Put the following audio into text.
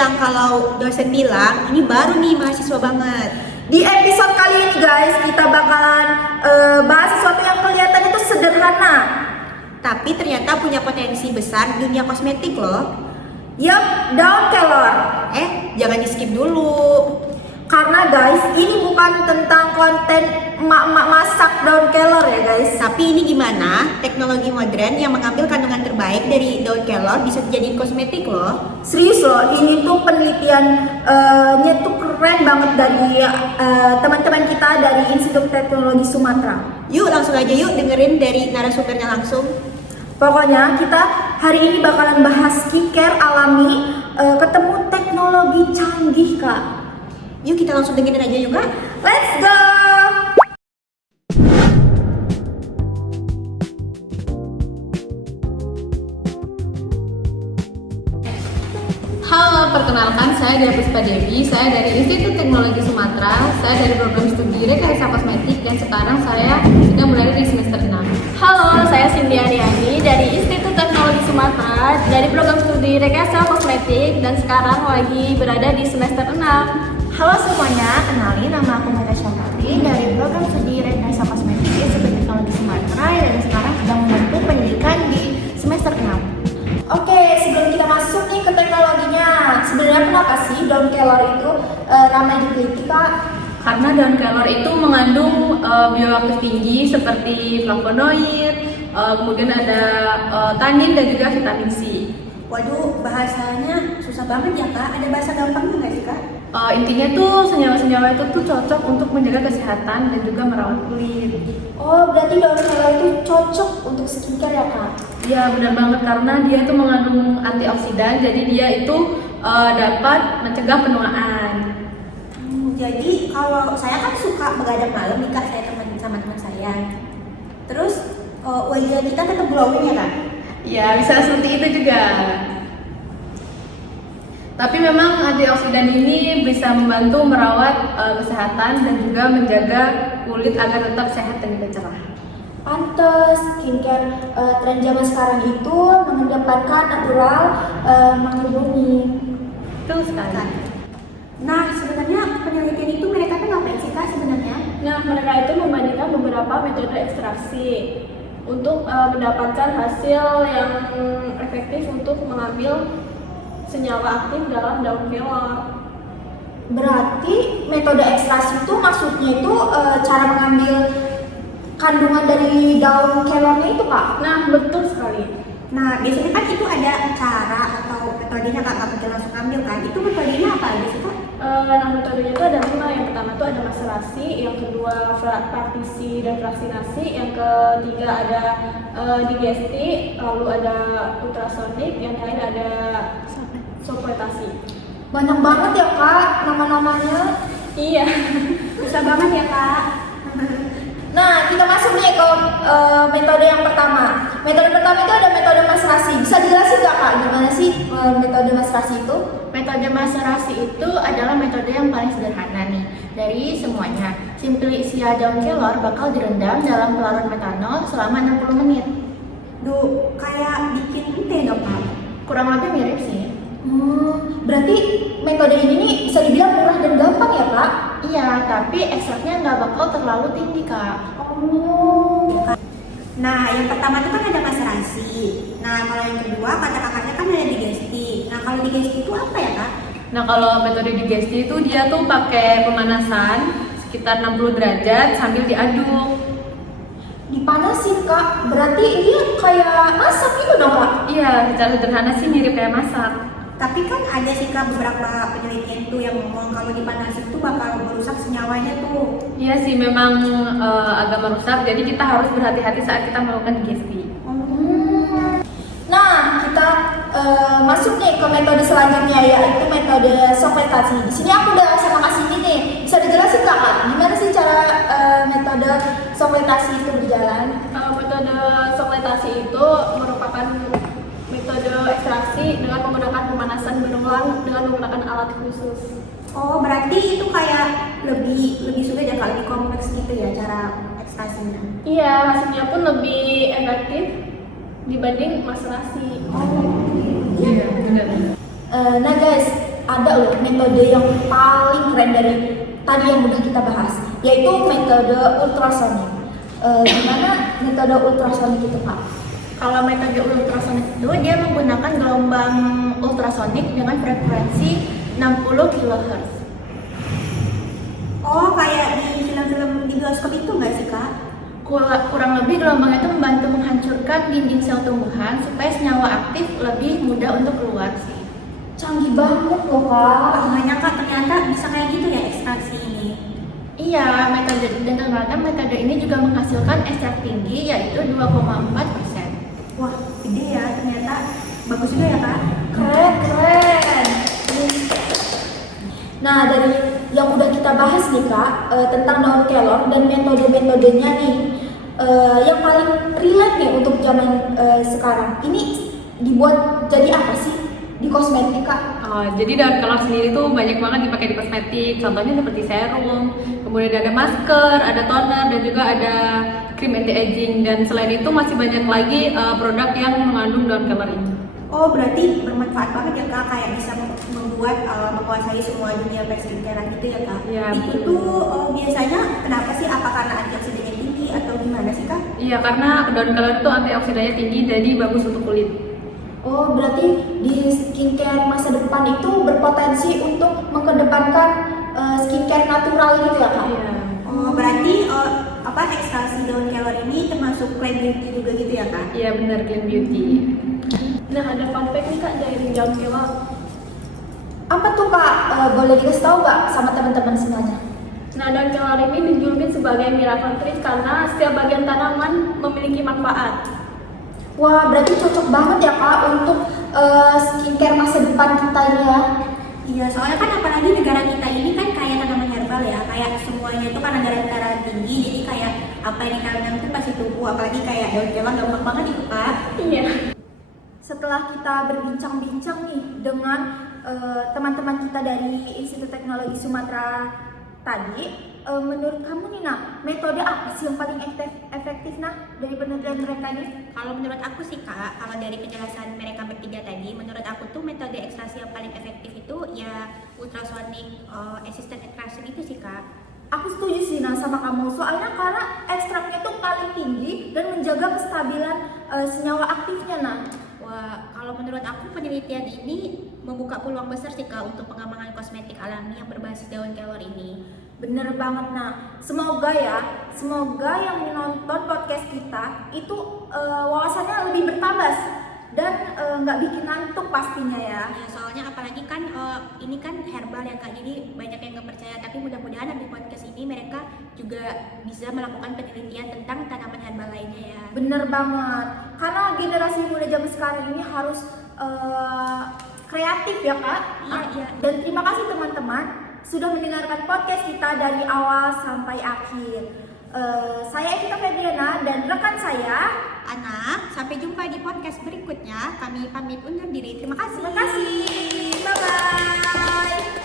yang kalau dosen bilang ini baru nih mahasiswa banget. Di episode kali ini guys, kita bakalan bahas sesuatu yang kelihatan itu sederhana, Tapi ternyata punya potensi besar di dunia kosmetik loh. Yup, daun kelor. Jangan di skip dulu. Karena guys, ini bukan tentang konten emak-emak masak daun kelor ya guys. Tapi ini gimana? Teknologi modern yang mengambil kandungan terbaik dari daun kelor bisa dijadiin kosmetik loh. Serius loh, ini tuh penelitiannya tuh keren banget dari teman-teman kita dari Institut Teknologi Sumatera. Yuk langsung aja yuk dengerin dari narasumbernya langsung. Pokoknya kita hari ini bakalan bahas skincare alami ketemu teknologi canggih kak. Yuk kita langsung dengerin aja yuk kak. Let's go! Halo, perkenalkan saya Dia Puspa Devi, saya dari Institut Teknologi Sumatera, saya dari program studi Rekayasa Kosmetik dan sekarang saya sedang berada di semester 6. Halo, saya Cindy Ariani dari Institut Teknologi Sumatera dari program studi Rekayasa Kosmetik dan sekarang lagi berada di semester 6. Halo semuanya, kenalin nama aku Meta Syafari dari program studi Rekayasa Kosmetik Institut Teknologi Sumatera dan sekarang sedang menempuh pendidikan di semester 6. Oke, sebelum kita masuk nih ke teknologinya, sebenarnya kenapa sih daun kelor itu ramai diteliti kak? Karena daun kelor itu mengandung bioaktif tinggi seperti flavonoid, kemudian ada tanin dan juga vitamin C. Waduh, bahasanya susah banget ya kak. Ada bahasa gampangnya nggak sih kak? Intinya tuh senyawa-senyawa itu tuh cocok untuk menjaga kesehatan dan juga merawat kulit. Oh, berarti daun kelor itu cocok untuk skincare ya kak? Ya benar banget karena dia tuh mengandung antioksidan, jadi dia itu dapat mencegah penuaan. Jadi kalau saya kan suka begadang malam nih kak, saya sama teman saya. Terus wajah kita tetap glowing ya kak? Ya bisa seperti itu juga. Tapi memang antioksidan ini bisa membantu merawat kesehatan dan juga menjaga kulit agar tetap sehat dan juga cerah. Pantes, skincare tren zaman sekarang itu mengedepankan natural, menghubungi. Betul sekali. Nah sebenarnya penelitian itu mereka tuh ngapain sih kak sebenarnya? Nah, mereka itu membandingkan beberapa metode ekstraksi untuk mendapatkan hasil yang efektif untuk mengambil senyawa aktif dalam daun kelor. Berarti metode ekstraksi itu maksudnya itu cara mengambil kandungan dari daun kelornya itu kak? Nah, betul sekali. Nah biasanya kan itu ada cara atau metodenya kak, nggak mungkin langsung ambil kan? Itu metodenya apa aja sih kak? Nah, metodenya itu ada 5. Yang pertama itu ada maserasi, yang kedua partisi dan fraksinasi, yang ketiga ada digesti, lalu ada ultrasonik, yang terakhir ada sorpretasi. Banyak banget ya kak nama-namanya. Iya, Susah banget ya kak. Nah, kita masuk nih ke metode yang pertama. Metode pertama itu ada metode maserasi. Bisa dijelasin nggak kak gimana sih metode maserasi itu? Metode maserasi itu adalah metode yang paling sederhana nih dari semuanya. Simplisia daun kelor bakal direndam dalam pelarut metanol selama 60 menit. Duh, kayak bikin teh dong kak. Kurang lebih mirip sih. Berarti metode ini nih bisa dibilang murah dan gampang ya kak? Iya, tapi ekstraknya nggak bakal terlalu tinggi kak. Nah yang pertama itu kan ada maserasi. Nah kalau yang kedua kata kakaknya kan ada digesti. Nah kalau digesti itu apa ya kak? Nah kalau metode digesti itu dia tuh pakai pemanasan sekitar 60 derajat sambil diaduk. Dipanasin kak, berarti dia kayak masak gitu dong kak? Iya, secara sederhana sih mirip kayak masak. Tapi kan ada sih kak beberapa penelitian tuh yang ngomong kalau dipanasin tuh bakal merusak senyawanya tuh. Iya sih memang agak merusak, jadi kita harus berhati-hati saat kita melakukan digesti. Nah, kita masuk nih ke metode selanjutnya yaitu metode sorpretasi. Di sini aku udah sama Kak Cindy nih. Bisa dijelasin nggak kak? Gimana sih cara metode sorpretasi itu berjalan? Metode sorpretasi itu merupakan metode ekstraksi dengan menggunakan pemanasan berulang dengan menggunakan alat khusus. Oh berarti itu kayak lebih sulit ya kak, lebih kompleks gitu ya cara ekstraksinya. Iya, hasilnya pun lebih efektif dibanding maserasi. Iya, benar. Nah guys, ada loh metode yang paling keren dari tadi yang udah kita bahas, yaitu metode ultrasonic. Gimana metode ultrasonic itu, Kak? Kalau metode ultrasonik itu dia menggunakan gelombang ultrasonik dengan frekuensi 60 kHz. Oh, kayak di film-film di bioskop itu nggak sih, Kak? Kurang lebih gelombang itu membantu menghancurkan dinding sel tumbuhan supaya senyawa aktif lebih mudah untuk keluar sih. Canggih banget loh, Kak. Nggak nyangka ternyata bisa kayak gitu ya ekstraksi ini. Iya, dan ternyata metode ini juga menghasilkan ekstrak tinggi yaitu 2,4%. Wah, gede ya ternyata. Bagus juga ya, Kak? Keren. Nah, dari yang udah kita bahas nih, Kak, tentang daun kelor dan metode-metodenya nih, yang paling relate nih untuk zaman sekarang. Ini dibuat jadi apa sih di kosmetik, Kak? Jadi daun kelor sendiri tuh banyak banget dipakai di kosmetik. Contohnya seperti serum, kemudian ada masker, ada toner, dan juga ada krim anti-aging. Dan selain itu masih banyak lagi produk yang mengandung daun kelor ini. Oh, berarti bermanfaat banget ya, Kak, kayak bisa membuat menguasai semua dunia skincare gitu ya, Kak? Iya, Itu betul. tuh biasanya kenapa sih? Apa karena antioksidannya tinggi atau gimana sih, Kak? Iya, karena daun kelor itu antioksidannya tinggi, jadi bagus untuk kulit. Oh, berarti di skincare masa depan itu berpotensi untuk mengedepankan skincare natural gitu ya, Kak? Iya. Oh, berarti ekstraksi daun kelor ini termasuk clean beauty juga gitu ya, Kak? Iya benar, clean beauty. Nah, ada fun fact nih Kak dari daun kelor. Apa tuh, Kak? Boleh dikasih tahu nggak sama teman-teman semuanya? Nah, daun kelor ini dijuluki sebagai miracle tree karena setiap bagian tanaman memiliki manfaat. Wah, berarti cocok banget ya, Kak, untuk skincare masa depan kita ini ya. Iya, soalnya kan apalagi negara kita ini kan kaya tanaman herbal ya, kayak semuanya itu kan negara-negara tinggi, jadi kayak apa yang ditanam itu pasti tumbuh, apalagi kayak daun kelor gampang banget itu, Kak. Iya. Setelah kita berbincang-bincang nih dengan teman-teman kita dari Institut Teknologi Sumatera tadi, menurut kamu nih, Nah, metode apa sih yang paling efektif, Nah, dari penelitian mereka ini? Kalau menurut aku sih, Kak, kalau dari penjelasan mereka bertiga tadi, menurut aku tuh metode ekstraksi yang paling efektif itu ya ultrasonic assisted extraction itu sih, Kak. Aku setuju sih, Nah, sama kamu. Soalnya karena ekstraknya tuh paling tinggi dan menjaga kestabilan senyawa aktifnya, Nah. Wah, kalau menurut aku penelitian ini membuka peluang besar sih, Kak, untuk pengembangan kosmetik alami yang berbasis daun kelor ini. Bener banget, Nah. Semoga yang menonton podcast kita itu wawasannya lebih bertambah dan nggak bikin ngantuk pastinya ya. Ya, soalnya apalagi kan ini kan herbal ya, Kak, jadi banyak yang nggak percaya, tapi mudah-mudahan di podcast ini mereka juga bisa melakukan penelitian tentang tanaman herbal lainnya ya. Bener banget, karena generasi muda zaman sekarang ini harus kreatif ya, Kak. Iya. Dan terima kasih teman-teman sudah mendengarkan podcast kita dari awal sampai akhir. Saya Evita Febriana dan rekan saya Anak, sampai jumpa di podcast berikutnya. Kami pamit undur diri. Terima kasih. Terima kasih. Bye-bye.